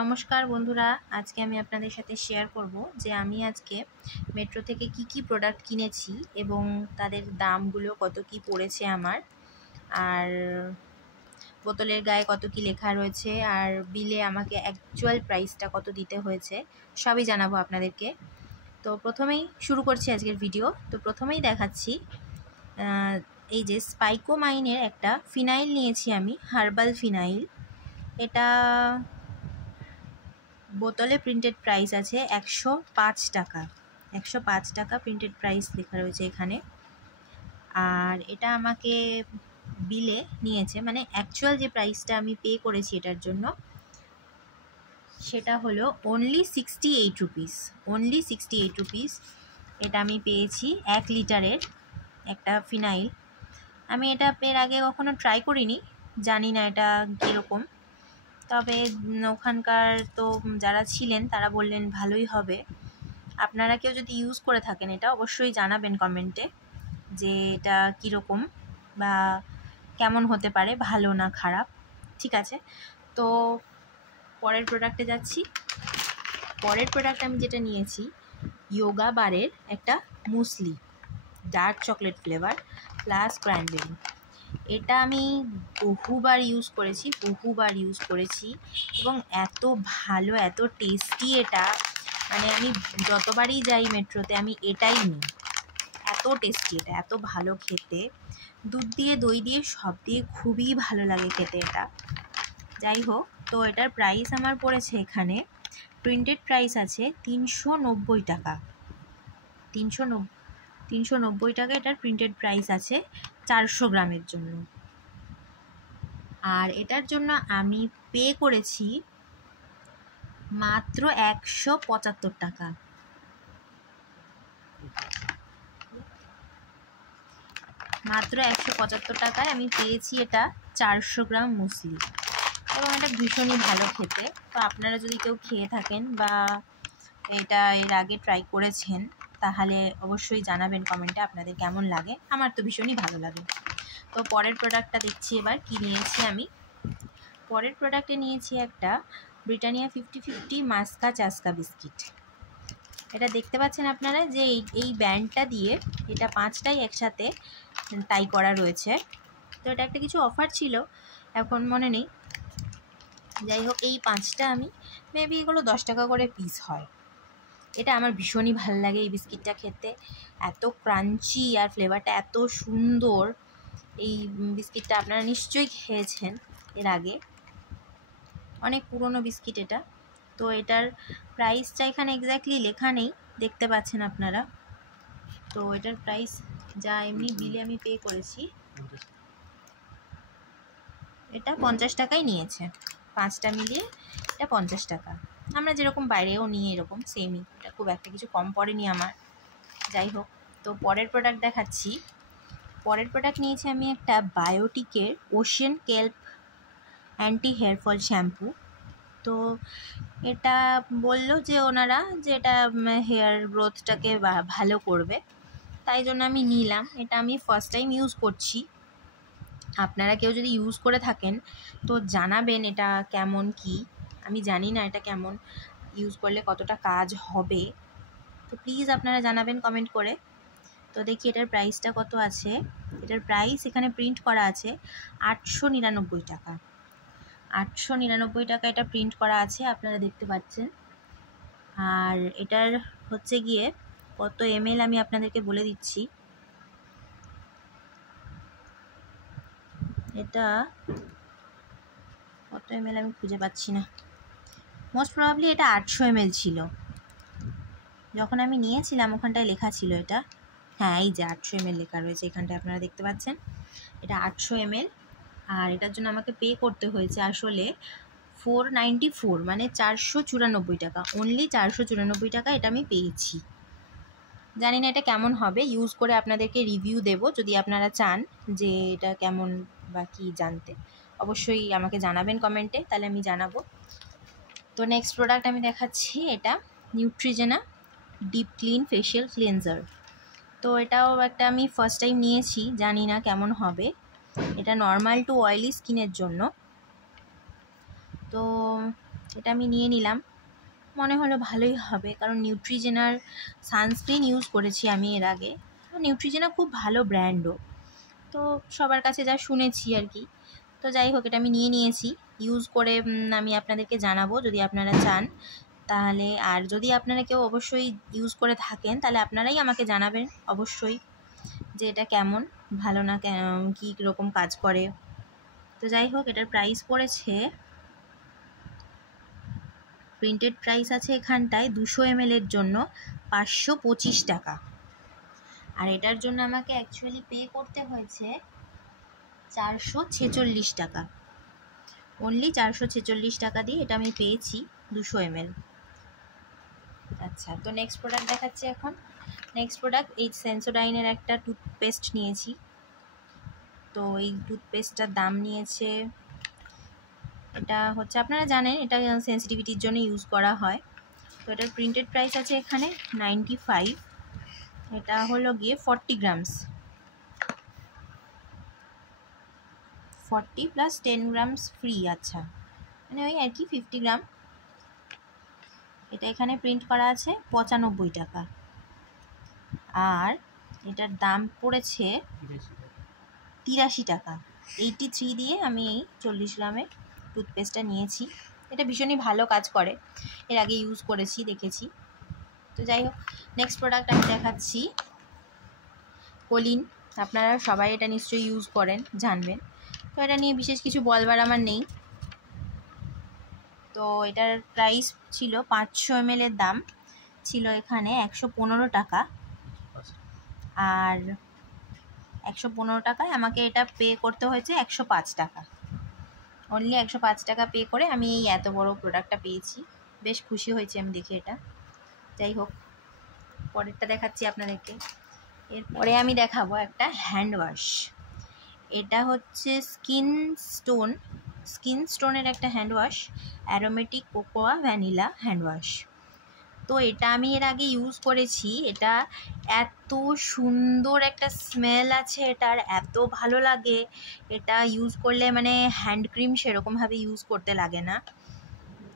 নমস্কার বন্ধুরা, আজকে আমি আপনাদের সাথে শেয়ার করব যে আমি আজকে মেট্রো থেকে কি প্রোডাক্ট কিনেছি এবং তাদের দামগুলো কত কি পড়েছে আমার, আর বোতলের গায়ে কত কি লেখা রয়েছে, আর বিলে আমাকে অ্যাকচুয়াল প্রাইসটা কত দিতে হয়েছে সবই জানাবো আপনাদেরকে। তো প্রথমেই শুরু করছি আজকের ভিডিও। তো প্রথমেই দেখাচ্ছি এই যে স্পাইকোমাইনের একটা ফিনাইল নিয়েছি আমি, হার্বাল ফিনাইল। এটা বোতলে প্রিন্টেড প্রাইস আছে 105 টাকা। 105 টাকা প্রিন্টেড প্রাইস লেখা রয়েছে এখানে। আর এটা আমাকে বিলে নিয়েছে, মানে অ্যাকচুয়াল যে প্রাইসটা আমি পে করেছি এটার জন্য, সেটা হলো অনলি 68 রুপিস। অনলি 68 রুপিস এটা আমি পেয়েছি 1 লিটারের একটা ফিনাইল। আমি এটা এর আগে কখনো ট্রাই করিনি, জানি না এটা কীরকম। তবে ওখানকার তো যারা ছিলেন তারা বললেন ভালোই হবে। আপনারা কেউ যদি ইউজ করে থাকেন এটা অবশ্যই জানাবেন কমেন্টে যে এটা কীরকম বা কেমন হতে পারে, ভালো না খারাপ। ঠিক আছে, তো পরের প্রোডাক্টে যাচ্ছি। পরের প্রোডাক্ট আমি যেটা নিয়েছি, যোগা বারের একটা muesli, dark chocolate flavour plus cranberry. এটা আমি বহুবার ইউজ করেছি এবং এত ভালো, এত টেস্টি এটা, মানে আমি যতবারই যাই মেট্রোতে আমি এটাই নিই। এত টেস্টি এটা, এত ভালো খেতে, দুধ দিয়ে দই দিয়ে সব দিয়ে খুবই ভালো লাগে খেতে এটা। যাই হোক, তো এটার প্রাইস আমার পড়েছে, এখানে প্রিন্টেড প্রাইস আছে 390 টাকা। 390 টাকা এটার প্রিন্টেড প্রাইস আছে 400 গ্রামের জন্য। আর এটার জন্য আমি পে করেছি মাত্র 175 টাকা। মাত্র 175 টাকায় আমি পেয়েছি এটা 400 গ্রাম মুসলি, এবং এটা ভীষণই ভালো খেতে। তো আপনারা যদি কেউ খেয়ে থাকেন বা এটা এর আগে ট্রাই করেছেন তাহলে অবশ্যই জানাবেন কমেন্টে আপনাদের কেমন লাগে। আমার তো ভীষণই ভালো লাগে। তো পরের প্রোডাক্টটা দেখছি এবার কি নিয়েছি আমি। পরের প্রোডাক্টে নিয়েছি একটা ব্রিটানিয়া 50-50 মাস্কা চাস্কা বিস্কিট। এটা দেখতে পাচ্ছেন আপনারা যে এই ব্যান্ডটা দিয়ে এটা 5টাই একসাথে টাই করা রয়েছে। তো এটা একটা কিছু অফার ছিল, এখন মনে নেই। যাই হোক, এই 5টা আমি মেবি এগুলো 10 টাকা করে পিস হয়। এটা আমার ভীষণই ভালো লাগে এই বিস্কিটটা খেতে, এত ক্রাঞ্চি আর ফ্লেভারটা এত সুন্দর। এই বিস্কিটটা আপনারা নিশ্চয়ই খেয়েছেন এর আগে, অনেক পুরনো বিস্কিট এটা। তো এটার প্রাইসটা এখানে এক্স্যাক্টলি লেখা নেই, দেখতে পাচ্ছেন আপনারা। তো এটার প্রাইস যা এমনি বিলে আমি পে করেছি, এটা 50 টাকাই নিয়েছে। 5টা মিলিয়ে এটা 50 টাকা। আমরা যেরকম বাইরেও নিই এরকম সেমই, এটা খুব একটা কিছু কম পড়েনি আমার। যাই হোক, তো পরের প্রোডাক্ট দেখাচ্ছি। পরের প্রোডাক্ট নিয়েছি আমি একটা বায়োটিকের ocean kelp anti hair fall shampoo. তো এটা বললো যে ওনারা যে এটা হেয়ার গ্রোথটাকে ভালো করবে, তাই জন্য আমি নিলাম। এটা আমি ফার্স্ট টাইম ইউজ করছি। আপনারা কেউ যদি ইউজ করে থাকেন তো জানাবেন এটা কেমন কি। আমি জানি না এটা কেমন, ইউজ করলে কতটা কাজ হবে, তো প্লিজ আপনারা জানাবেন কমেন্ট করে। তো দেখি এটার প্রাইসটা কত আছে। এটার প্রাইস এখানে প্রিন্ট করা আছে 899 টাকা। 899 টাকা এটা প্রিন্ট করা আছে, আপনারা দেখতে পাচ্ছেন। আর এটার হচ্ছে গিয়ে কত ml আমি আপনাদেরকে বলে দিচ্ছি। এটা কত ml আমি খুঁজে পাচ্ছি না, মোস্ট প্রবাবলি এটা 800 ml ছিল। যখন আমি নিয়েছিলাম ওখানটায় লেখা ছিল এটা, হ্যাঁ এই যে 800 ml লেখা রয়েছে এখানটায়, আপনারা দেখতে পাচ্ছেন এটা 800 ml। আর এটার জন্য আমাকে পে করতে হয়েছে আসলে 494, মানে 494 টাকা। অনলি 494 টাকা এটা আমি পেয়েছি। জানি না এটা কেমন হবে, ইউজ করে আপনাদেরকে রিভিউ দেব। যদি আপনারা চান যে এটা কেমন বা কি জানতে, অবশ্যই আমাকে জানাবেন কমেন্টে, তাহলে আমি জানাবো। তো নেক্সট প্রোডাক্ট আমি দেখাচ্ছি, এটা নিউট্রিজেনা ডিপ ক্লিন ফেশিয়াল ক্লিনজার। তো এটাও একটা আমি ফার্স্ট টাইম নিয়েছি, জানি না কেমন হবে। এটা নর্মাল টু অয়েলি স্কিনের জন্য। তো এটা আমি নিয়ে নিলাম, মনে হলো ভালোই হবে, কারণ নিউট্রিজেনার সানস্ক্রিন ইউজ করেছি আমি এর আগে। নিউট্রিজেনা খুব ভালো ব্র্যান্ডও, তো সবার কাছে যা শুনেছি আর কি। তো যাই হোক, এটা আমি নিয়ে নিয়েছি, ইউজ করে আমি আপনাদেরকে জানাবো যদি আপনারা চান তাহলে। আর যদি আপনারা কেউ অবশ্যই ইউজ করে থাকেন তাহলে আপনারাই আমাকে জানাবেন অবশ্যই যে এটা কেমন, ভালো না কী রকম কাজ করে। তো যাই হোক, এটার প্রাইস পড়েছে, প্রিন্টেড প্রাইস আছে এখানটায় 200 ml এর জন্য 525 টাকা। আর এটার জন্য আমাকে অ্যাকচুয়ালি পে করতে হয়েছে 446 টাকা, অনলি 446 টাকা দিয়ে এটা আমি পেয়েছি 200 ml। আচ্ছা, তো নেক্সট প্রোডাক্ট দেখাচ্ছি এখন। নেক্সট প্রোডাক্ট এই সেন্সোডাইনের একটা টুথপেস্ট নিয়েছি। তো এই টুথপেস্টটার দাম নিয়েছে, এটা হচ্ছে আপনারা জানেন এটা সেন্সিটিভিটির জন্য ইউজ করা হয়। তো এটার প্রিন্টেড প্রাইস আছে এখানে 95, এটা হলো গিয়ে 40 গ্রামস, 40 প্লাস 10 গ্রামস ফ্রি। আচ্ছা, মানে ওই আর কি 50 গ্রাম। এটা এখানে প্রিন্ট করা আছে 95 টাকা, আর এটার দাম পড়েছে 83 টাকা। 83 দিয়ে আমি এই 40 গ্রামের টুথপেস্টটা নিয়েছি। এটা ভীষণই ভালো কাজ করে, এর আগে ইউজ করেছি, দেখেছি। তো যাই হোক, নেক্সট প্রোডাক্ট আমি দেখাচ্ছি কোলিন। আপনারা সবাই এটা নিশ্চয়ই ইউজ করেন, জানবেন। তো এটা নিয়ে বিশেষ কিছু বলবার আমার নেই। তো এটার প্রাইস ছিল 500 ml এর দাম ছিল এখানে 115 টাকা, আর 115 টাকায় আমাকে এটা পে করতে হয়েছে 105 টাকা। অনলি 105 টাকা পে করে আমি এই এত বড় প্রোডাক্টটা পেয়েছি, বেশ খুশি হয়েছি আমি দেখে এটা। যাই হোক, পরেরটা দেখাচ্ছি আপনাদেরকে। এরপরে আমি দেখাবো একটা হ্যান্ড ওয়াশ। এটা হচ্ছে স্কিন স্টোনের একটা hand wash, aromatic cocoa vanilla hand wash. তো এটা আমি এর আগে ইউজ করেছি, এটা এত সুন্দর একটা স্মেল আছে এটার, এত ভালো লাগে। এটা ইউজ করলে মানে হ্যান্ড ক্রিম সেরকমভাবে ইউজ করতে লাগে না,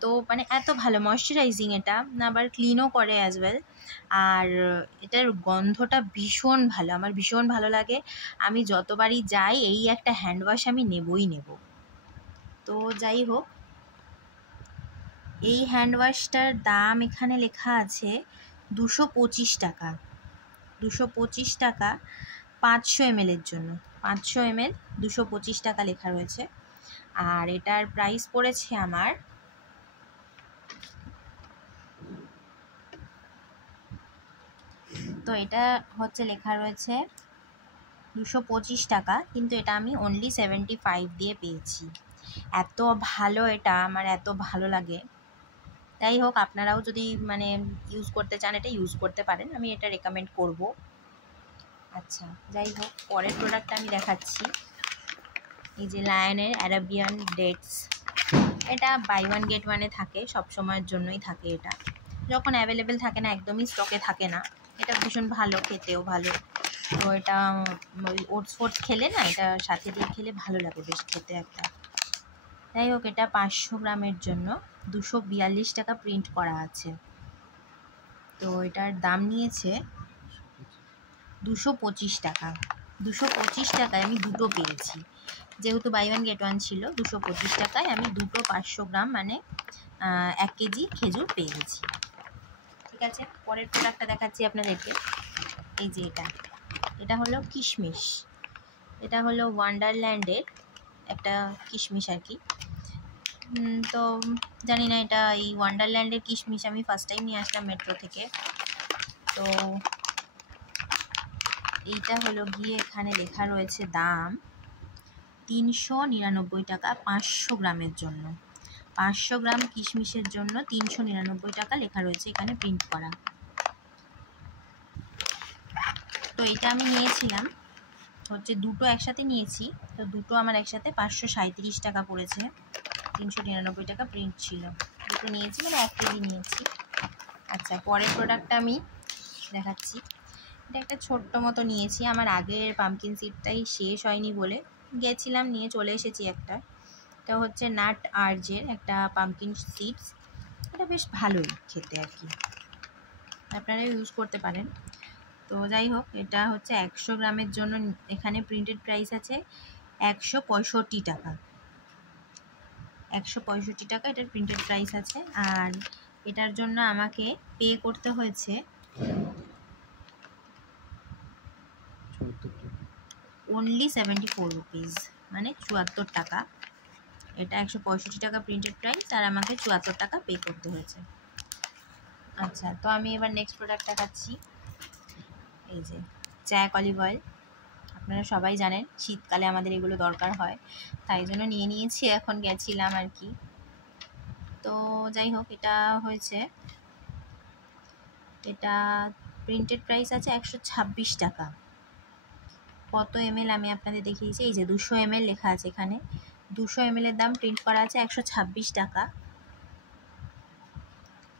তো মানে এত ভালো ময়শ্চারাইজিং এটা, আবার ক্লিনও করে অ্যাজ ওয়েল। আর এটার গন্ধটা ভীষণ ভালো, আমার ভীষণ ভালো লাগে। আমি যতবারই যাই এই একটা হ্যান্ড ওয়াশ আমি নেবই নেব। তো যাই হোক, এই হ্যান্ড ওয়াশটার দাম এখানে লেখা আছে 225 টাকা, 225 টাকা 500 ml এর জন্য, 500 ml 225 টাকা লেখা রয়েছে। আর এটার প্রাইস পড়েছে আমার তো এটা হচ্ছে লেখা রয়েছে 225 টাকা, কিন্তু এটা আমি অনলি 75 দিয়ে পেয়েছি। এত ভালো এটা, আমার এত ভালো লাগে। যাই হোক, আপনারাও যদি মানে ইউজ করতে চান এটা ইউজ করতে পারেন, আমি এটা রেকমেন্ড করব। আচ্ছা, যাই হোক, পরের প্রোডাক্টটা আমি দেখাচ্ছি। এই যে লায়নের অ্যারাবিয়ান ডেটস, এটা বাই ওয়ান গেট ওয়ানে থাকে, সব সময়ের জন্যই থাকে। এটা যখন অ্যাভেলেবেল থাকে না, একদমই স্টকে থাকে না। এটা ভীষণ ভালো, খেতেও ভালো। তো এটা ওই ওটস খেলে না, এটা সাথে দিয়ে খেলে ভালো লাগে বেশ খেতে একটা। যাই হোক, এটা 500 গ্রামের জন্য 242 টাকা প্রিন্ট করা আছে। তো এটার দাম নিয়েছে 225 টাকা। 225 টাকায় আমি দুটো পেয়েছি, যেহেতু বাই ওয়ান গেট ওয়ান ছিল। 225 টাকায় আমি দুটো 500 গ্রাম মানে 1 কেজি খেজুর পেয়ে গেছি। ঠিক আছে, পরের প্রোডাক্টটা দেখাচ্ছি আপনাদেরকে। এই যে এটা হলো কিশমিশ। এটা হলো ওয়ান্ডারল্যান্ডের একটা কিশমিশ আর কি। তো জানি না, এটা এই ওয়ান্ডারল্যান্ডের কিশমিশ আমি ফার্স্ট টাইম নিয়ে আসলাম মেট্রো থেকে। তো এইটা হলো গিয়ে এখানে লেখা রয়েছে দাম 399 টাকা 500 গ্রামের জন্য। 500 গ্রাম কিশমিশের জন্য 399 টাকা লেখা রয়েছে এখানে প্রিন্ট করা। তো এটা আমি নিয়েছিলাম হচ্ছে দুটো একসাথে নিয়েছি, তো দুটো আমার একসাথে 537 টাকা পড়েছে। 399 টাকা প্রিন্ট ছিল, দুটো নিয়েছি মানে 1 কেজি নিয়েছি। আচ্ছা, পরের প্রোডাক্টটা আমি দেখাচ্ছি। এটা একটা ছোট্ট মতো নিয়েছি, আমার আগের পাম্পকিন সিডটাই শেষ হয়নি বলে গেছিলাম, নিয়ে চলে এসেছি একটা। এটা হচ্ছে নাট আর্জের একটা পামকিন সিডস, এটা বেশ ভালোই খেতে আর কি, আপনারা ইউজ করতে পারেন। তো যাই হোক, এটা হচ্ছে 100 গ্রামের জন্য এখানে প্রিন্টেড প্রাইস আছে 165 টাকা। 165 টাকা এটার প্রিন্টেড প্রাইস আছে। আর এটার জন্য আমাকে পে করতে হয়েছে অনলি 74 রুপিস, মানে 74 টাকা। এটা 165 টাকা প্রিন্টেড প্রাইস, আর আমাকে 74 টাকা পে করতে হয়েছে। আচ্ছা, তো আমি এবার নেক্সট প্রোডাক্ট দেখাচ্ছি। এই যে জ্যাক অলিভ অয়েল, আপনারা সবাই জানেন শীতকালে আমাদের এগুলো দরকার হয়, তাই জন্য নিয়ে নিয়েছি, এখন গেছিলাম আর কি। তো যাই হোক, এটা হয়েছে, এটা প্রিন্টেড প্রাইস আছে 126 টাকা। কত ml আমি আপনাদের দেখিয়েছি, এই যে 200 ml লেখা আছে এখানে, 200 ml এর দাম প্রিন্ট করা আছে 126 টাকা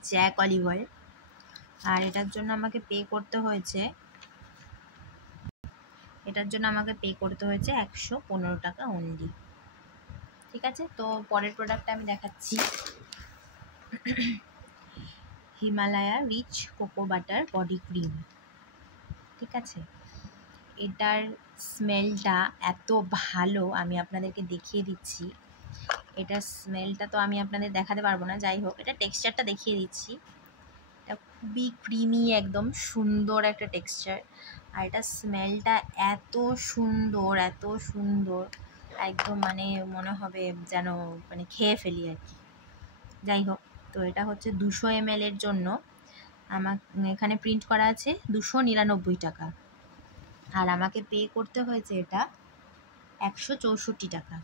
জ্যাক অলিভ অয়েল। আর এটার জন্য আমাকে পে করতে হয়েছে 115 টাকা অনলি। ঠিক আছে, তো পরের প্রোডাক্টটা আমি দেখাচ্ছি, Himalaya rich cocoa butter body cream. ঠিক আছে, এটার স্মেলটা এত ভালো, আমি আপনাদেরকে দেখিয়ে দিচ্ছি। এটার স্মেলটা তো আমি আপনাদের দেখাতে পারবো না, যাই হোক এটা টেক্সচারটা দেখিয়ে দিচ্ছি। এটা খুবই ক্রিমি, একদম সুন্দর একটা টেক্সচার, আর এটা স্মেলটা এত সুন্দর, একদম মানে মনে হবে যেন মানে খেয়ে ফেলি আর কি। যাই হোক, তো এটা হচ্ছে 200 ml এর জন্য আমার এখানে প্রিন্ট করা আছে 299 টাকা, আর আমাকে পে করতে হয়েছে এটা 164 টাকা।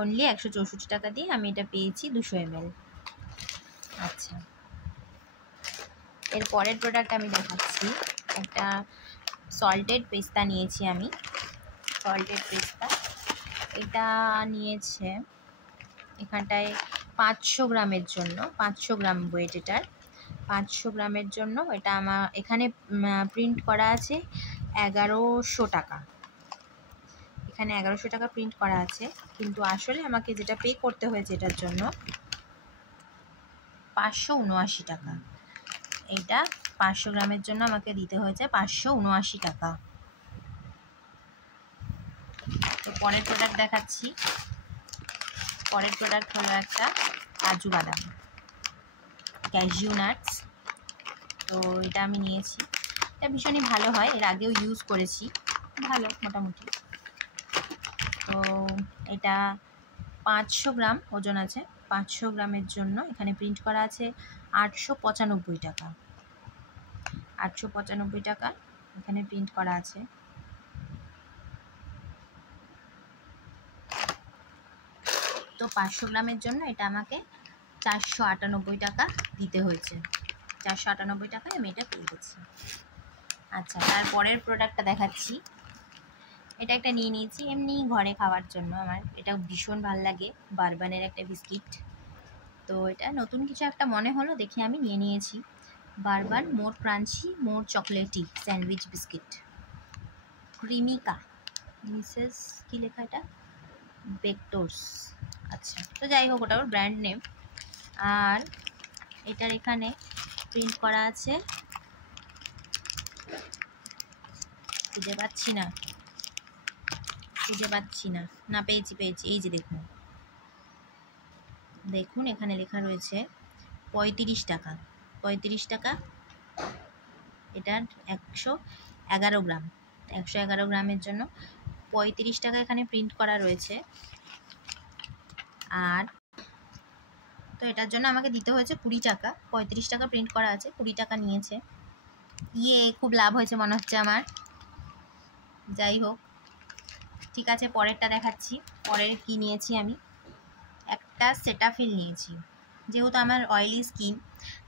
অনলি 164 টাকা দিয়ে আমি এটা পেয়েছি 200 ml। আচ্ছা, এর পরের প্রোডাক্ট আমি দেখাচ্ছি, একটা সল্টেড পেস্তা নিয়েছি আমি। সল্টেড পেস্তা এটা নিয়েছে এখানটায় 500 গ্রামের জন্য, 500 গ্রাম ওয়েট এটার, 500 গ্রামের জন্য এটা আমার এখানে প্রিন্ট করা আছে 1100 টাকা। এখানে 1100 টাকা প্রিন্ট করা আছে, কিন্তু আসলে আমাকে যেটা পে করতে হয়েছে এটার জন্য 579 টাকা। এটা 500 গ্রামের জন্য আমাকে দিতে হয়েছে 579 টাকা। তো পরের প্রোডাক্ট দেখাচ্ছি, পরের প্রোডাক্ট হলো একটা কাজু বাদাম, ক্যাশিউ নাটস। তো এটা আমি নিয়েছি, এটা ভীষণই ভালো হয়, এর আগেও ইউজ করেছি, ভালো মোটামুটি। তো এটা 500 গ্রাম ওজন আছে, 500 গ্রামের জন্য এখানে প্রিন্ট করা আছে 895 টাকা। 895 টাকা এখানে প্রিন্ট করা আছে। তো 500 গ্রামের জন্য এটা আমাকে 498 টাকা দিতে হয়েছে, 498 টাকায় আমি এটা পেয়ে গেছি। আচ্ছা, তারপরের প্রোডাক্টটা দেখাচ্ছি, এটা একটা নিয়ে নিয়েছি এমনি ঘরে খাওয়ার জন্য, আমার এটা ভীষণ ভালো লাগে, বারবানের একটা বিস্কিট। তো এটা নতুন কিছু একটা মনে হলো দেখে আমি নিয়ে নিয়েছি, bourbon more crunchy more chocolatey sandwich biscuit, Cremica Mrs কি লেখা এটা, বেকটোস। আচ্ছা, তো যাই হোক ওটা ওর ব্র্যান্ড নেম। আর এটার এখানে প্রিন্ট করা আছে, খুঁজে পাচ্ছি না, পেয়েছি, এই যে দেখুন এখানে লেখা রয়েছে 35 টাকা। 35 টাকা এটার 111 গ্রাম, 111 গ্রামের জন্য 35 টাকা এখানে প্রিন্ট করা রয়েছে। আর তো এটার জন্য আমাকে দিতে হয়েছে 20 টাকা, 35 টাকা প্রিন্ট করা আছে, 20 টাকা নিয়েছে। খুব লাভ হয়েছে মনে হচ্ছে আমার। যাই হোক, ঠিক আছে, পরেরটা দেখাচ্ছি। পরের কি নিয়েছি আমি, একটা সেটাফিল নিয়েছি, যেহেতু আমার অয়েলি স্কিন,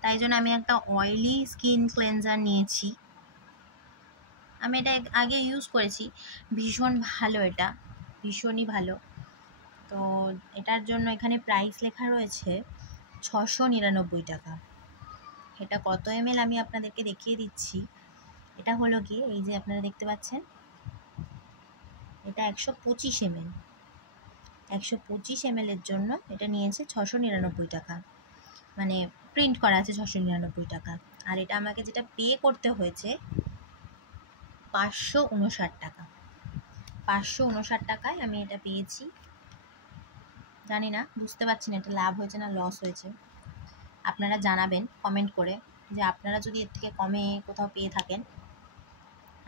তাই জন্য আমি একটা অয়েলি স্কিন ক্লেনজার নিয়েছি। আমি এটা আগে ইউজ করেছি, ভীষণ ভালো, এটা ভীষণই ভালো। তো এটার জন্য এখানে প্রাইস লেখা রয়েছে 699 টাকা। এটা কত ml আমি আপনাদেরকে দেখিয়ে দিচ্ছি। এটা হলো গিয়ে এই যে আপনারা দেখতে পাচ্ছেন, এটা 125 ml। 125 ml জন্য এটা নিয়েছে 699 টাকা, মানে প্রিন্ট করা আছে 699 টাকা। আর এটা আমাকে যেটা পে করতে হয়েছে 559 টাকা। 559 টাকায় আমি এটা পেয়েছি। জানি না, বুঝতে পারছি না এটা লাভ হয়েছে না লস হয়েছে। আপনারা জানাবেন কমেন্ট করে যে আপনারা যদি এর থেকে কমে কোথাও পেয়ে থাকেন।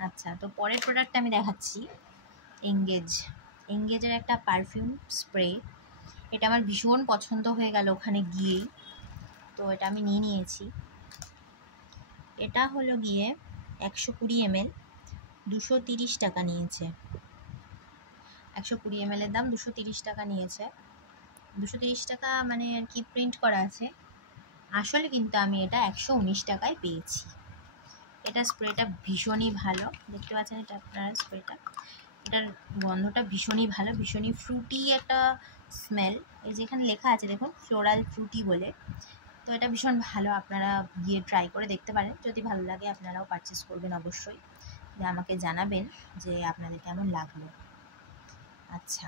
আচ্ছা, তো পরের প্রোডাক্টটা আমি দেখাচ্ছি এঙ্গেজের একটা পারফিউম স্প্রে। এটা আমার ভীষণ পছন্দ হয়ে গেল ওখানে গিয়েই, তো এটা আমি নিয়ে নিয়েছি। এটা হলো গিয়ে 120 ml, 230 টাকা নিয়েছে। 120 ml এর দাম 230 টাকা নিয়েছে। 230 টাকা মানে আর কি প্রিন্ট করা আছে, আসলে কিন্তু আমি এটা 119 টাকায় পেয়েছি। এটা স্প্রেটা ভীষণই ভালো, দেখতে পাচ্ছেন এটা আপনারা স্প্রেটা, এটার গন্ধটা ভীষণই ভালো, ভীষণই ফ্রুটি একটা স্মেল। এই যেখানে লেখা আছে দেখুন ফ্লোরাল ফ্রুটি বলে, তো এটা ভীষণ ভালো। আপনারা গিয়ে ট্রাই করে দেখতে পারেন, যদি ভালো লাগে আপনারাও পারচেস করবেন অবশ্যই, যে আমাকে জানাবেন যে আপনাদের কেমন লাগলো। আচ্ছা,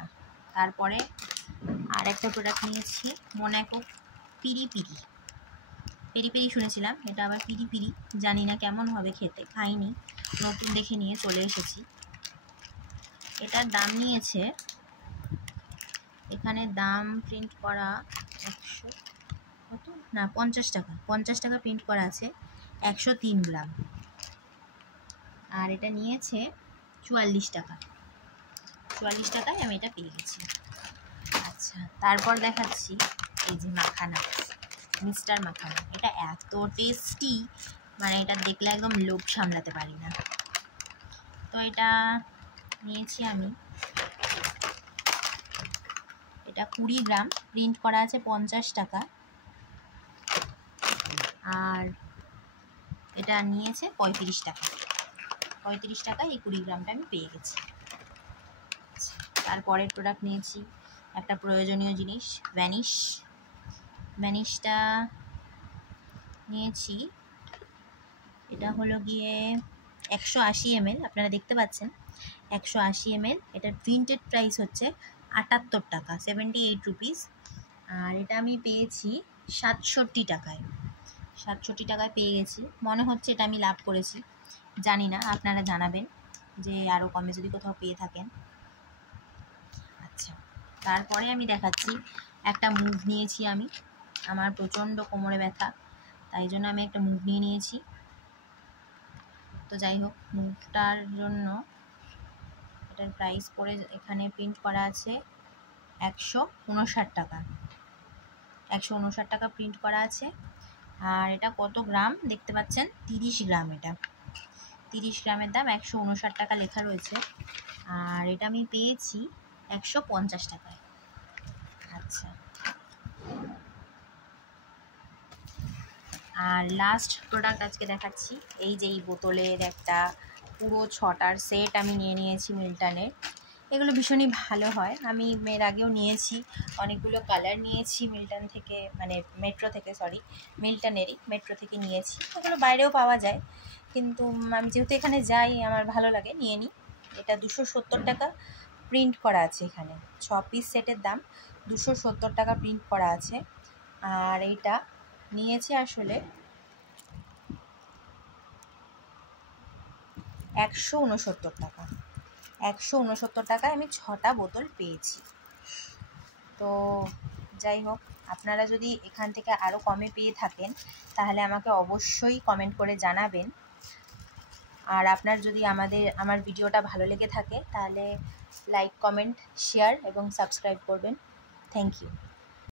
তারপরে আর একটা প্রোডাক্ট নিয়েছি মোনাকো পিরি পিরি। পেরি পেরি শুনেছিলাম, এটা আবার পিরি পিরি, জানি না কেমন হবে খেতে, খাইনি, নতুন দেখে নিয়ে চলে এসেছি। এটার দাম নিয়েছে, এখানে দাম প্রিন্ট করা 100 কত না 50 টাকা, 50 টাকা প্রিন্ট করা আছে, 103 গ্রাম। আর এটা নিয়েছে 44 টাকা। 44 টাকায় আমি এটা পেয়ে গেছি। আচ্ছা, তারপর দেখাচ্ছি এই যে মাখানা, মিস্টার মাখানা। এটা এত টেস্টি, মানে এটা দেখলে একদম লোভ সামলাতে পারি না। তো এটা নিয়েছি আমি, এটা 20 গ্রাম, প্রিন্ট করা আছে 50 টাকা। আর এটা নিয়েছে 35 টাকা। 35 টাকায় এই 20 গ্রামটা আমি পেয়ে গেছি। তারপরের প্রোডাক্ট নিয়েছি একটা প্রয়োজনীয় জিনিস, ভ্যানিশটা নিয়েছি। এটা হলো গিয়ে 180 ml, আপনারা দেখতে পাচ্ছেন 180 ml। এটার প্রিন্টেড প্রাইস হচ্ছে 78 টাকা, 78 রুপিস। আর এটা আমি পেয়েছি 67 টাকায়। 67 টাকায় পেয়ে গেছি, মনে হচ্ছে এটা আমি লাভ করেছি, জানি না, আপনারা জানাবেন যে আরও কমে যদি কোথাও পেয়ে থাকেন। আচ্ছা, তারপরে আমি দেখাচ্ছি একটা মুভ নিয়েছি আমি, আমার প্রচণ্ড কোমরে ব্যথা, তাই জন্য আমি একটা মুভ নিয়ে নিয়েছি। তো যাই হোক, মুভটার জন্য এটার প্রাইস পড়ে এখানে প্রিন্ট করা আছে 159 টাকা। 159 টাকা প্রিন্ট করা আছে। আর এটা কত গ্রাম দেখতে পাচ্ছেন, 30 গ্রাম। এটা 30 গ্রামের দাম 159 টাকা লেখা রয়েছে। আর এটা আমি পেয়েছি 150 টাকায়। আচ্ছা, আর লাস্ট প্রোডাক্ট আজকে দেখাচ্ছি, এই যে এই বোতলের একটা পুরো 6টার সেট আমি নিয়ে নিয়েছি মিল্টনের। এগুলো ভীষণই ভালো হয়, আমি এর আগেও নিয়েছি, অনেকগুলো কালার নিয়েছি মিল্টন থেকে, মানে মিল্টনেরই মেট্রো থেকে নিয়েছি। এগুলো বাইরেও পাওয়া যায়, কিন্তু আমি যেহেতু এখানে যাই আমার ভালো লাগে নিয়ে নিই। এটা 270 টাকা প্রিন্ট করা আছে, এখানে 6 পিস সেটের দাম 270 টাকা প্রিন্ট করা আছে। আর এইটা নিয়েছে আসলে 169 টাকা। 169 টাকায় আমি 6টা বোতল পেয়েছি। তো যাই হোক, আপনারা যদি এখান থেকে আরও কমে পেয়ে থাকেন তাহলে আমাকে অবশ্যই কমেন্ট করে জানাবেন। আর আপনার যদি আমার ভিডিওটা ভালো লেগে থাকে তাহলে লাইক, কমেন্ট, শেয়ার এবং সাবস্ক্রাইব করবেন। Thank you.